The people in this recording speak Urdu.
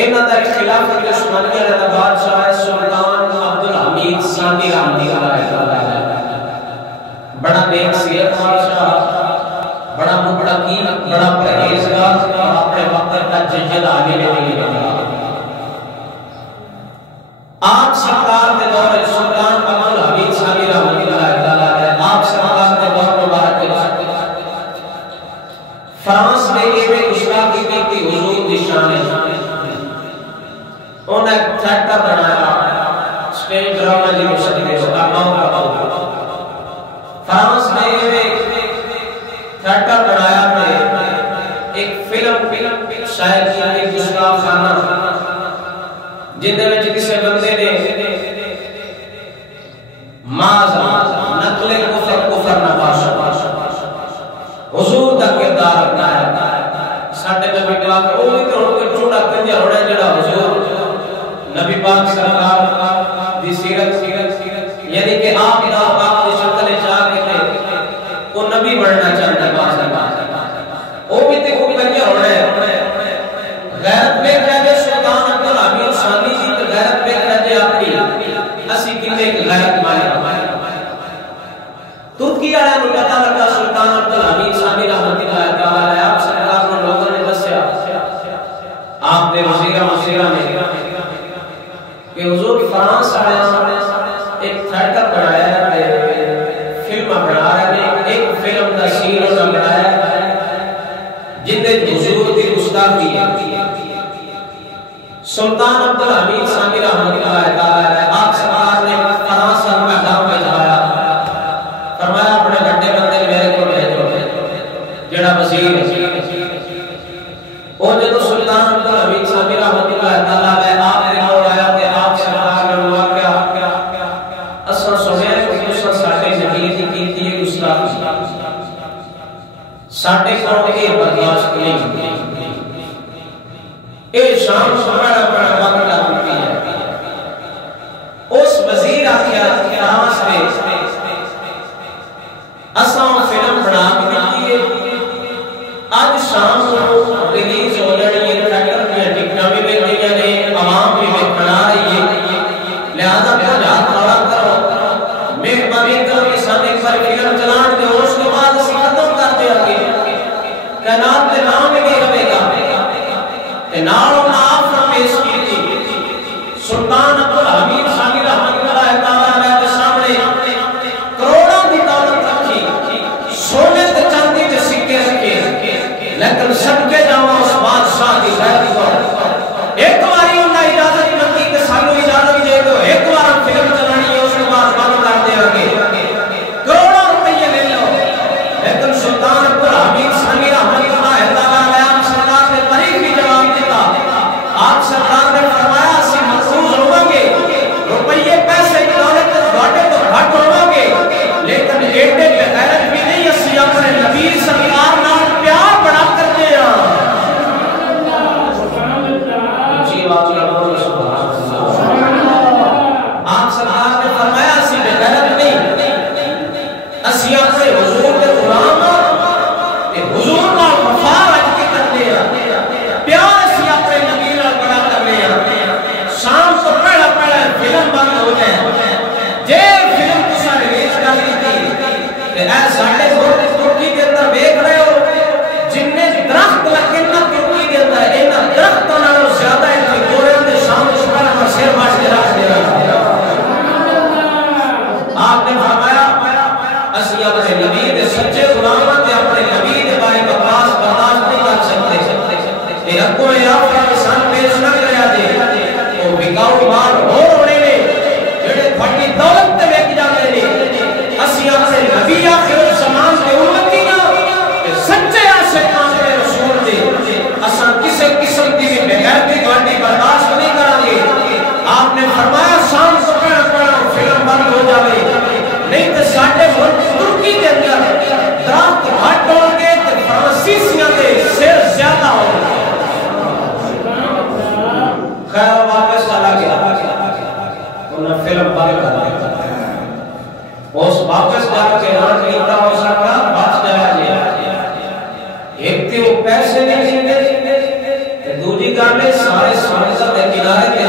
انہاں دا خلافت عثمانیہ دا بادشاہ ہے سلطان عبدالحمید ثانی رحمۃ اللہ علیہ، بڑا نیک سیرت بادشاہ، بڑا متقی، بڑا پرہیزگار، اپنے وقت کا ججل آگے لے گیا۔ آپ سرکار کے دور سلطان عبدالحمید ثانی رحمۃ اللہ علیہ، آپ سرکار کے دور مبارک کے فرانس میں ایک گستاخی کی حضور کی شان ہے، انہوں نے تھیٹر بنایا، اسٹیج ڈرامہ جی مشکل ہے فرانس میں ایک تھیٹر بنایا ہے، ایک فلم شاید کی گستاخانہ جندے میں کسی بندے نے نقل کفر نباشا حضور دا کردار اپنایا، ساڑھے نبی پاک وہ بھی تو کوئی چوڑا کنجر ہونا جڑا حضور نبی پاک سرکار دی سیرت یعنی کہ آپ دا پاک دی شکل چاہ کے تھے وہ نبی بڑھنا چاہتا ہے وہ بھی تو کوئی کنجر ہونا ہے، غیرت میں کہہ دے سلطان عبدالحمید ثانی جی تو غیرت میں کہہ دے آپ کی اسی کنے کی غیرت مانے ترکی آیا نو پتہ لگا سلطان عبدالحمید ثانی رحمۃ اللہ علیہ، آپ سرکار کو لوگوں نے دسیا، آپ نے وزیرہ میں کہ حضور فرانس آیا ایک تھیٹر بنایا ہے، فلم بنا رہے ہیں، ایک فلم دا سین انہوں نے بنایا ہے جندے حضور دی گستاخی ہے۔ سلطان عبدالحمید ثانی رحمۃ اللہ علیہ، آپ سرکار نے فرانس کا میدان میں جایا، فرمایا اپنے بڑے بندے میرے کو بھیجو جڑا وزیر ہے، وہ جدو سلطان عبدالحمید ثانی رحمۃ اللہ علیہ آپ نے اور آیا کہ آپ سرکار نے ہوا کیا اصل سنیا کہ تساں ساڈے نبی دی کیتی ہے گستاخی، ساڈے کول یہ برداشت نہیں، اے شام بڑا بڑا وقت آتی ہے۔ اس وزیر آخیا فرانس میں اساں فلم بنا کے دیتی ہے، آج شام کو ریلیز ہو جانی ہے، تھیٹر میں ٹکٹاں بھی مل رہی ہیں، عوام بھی بنا رہی ہے، لہذا پہنچا کھڑا کرو، مہربانی کرو کہ سامنے پر فلم چلان دے، اس کے بعد اسی ختم کر دیا گے، کائنات دے نام بھی رہے گا، ناروں نے آپ نے پیش کی تھی سلطان عبدالحمید ثانی رحمۃ اللہ علیہ کے سامنے کروڑوں کی دولت رکھی، سونے تے چاندی کے سکے رکھے، لیکن سب کے جاواں اس بادشاہ کی غیرت کو ایک باری انہیں اجازت مانگی کہ سانو اجازت دے دو، ایک بار فلم چلانی ہے اس کے بعد بند کر دیا گے، کروڑوں روپے لے لو، لیکن سلطان عبدالحمید ثانی رحمۃ اللہ علیہ سرکار نے بڑی بھی جواب دیتا، آپ سرکار نے فرمایا اسی محفوظ ہوں گے، روپیے پیسے کی دولت گھاٹے تو گھٹ ہوں گے، لیکن ایڈے غیرت بھی نہیں، اسی اپنے نبی سرکار نال پیار بڑھا کر دیا۔ جی آپ سرکار نے فرمایا اسی غیرت نہیں، اسی اپنے حضور کے غلام حضور نال وفا رکھ کے کر دیا، پیار اسی اپنے نبی نال بڑا کر لیا، شام کو پہلا فلم بند ہو جائے، جے فلم تساں ریلیز کر لی تھی اے ساڈے ترکی کے اندر دیکھ رہے ہو جننے درخت لگے نا ترکی کے اندر انہاں درختوں نالوں زیادہ اتنے گورے دے شام کو پہلا سر ماٹ کے رکھ دیا، آپ نے فرمایا اسی اپنے نبی دے سچے غلاماں تے اپنے نبی دے بارے بکواس برداشت نہیں کر سکتے، اے اگوں اے آپ کا کسان پیش نہ کریا دے، وہ بکاؤ مار ہو ہونے نے جڑے بڑی دولت تے ویک جاندے نے، اسی اپنے نبی آخر الزمان دے امتی نا تے سچے عاشقان دے رسول دے، اساں کسے قسم دی بھی بغیرتی گاڑی برداشت نہیں کریں گے۔ آپ نے فرمایا شام کو پہلا فلم بند ہو جاوے، نہیں تے ساڈے ملک ترکی دے اندر درخت گھٹ ہون گے تے فرانسیسیاں دے سر زیادہ ہون گے۔ خیر واپس چلا گیا، انہاں فلم بند کر دیا، اس واپس جا کے اعلان کیتا ہو سکتا بچ جایا جی، ایک تے وہ پیسے نہیں دے تے دوجی دوسری گل ہے سارے سمندر کے کنارے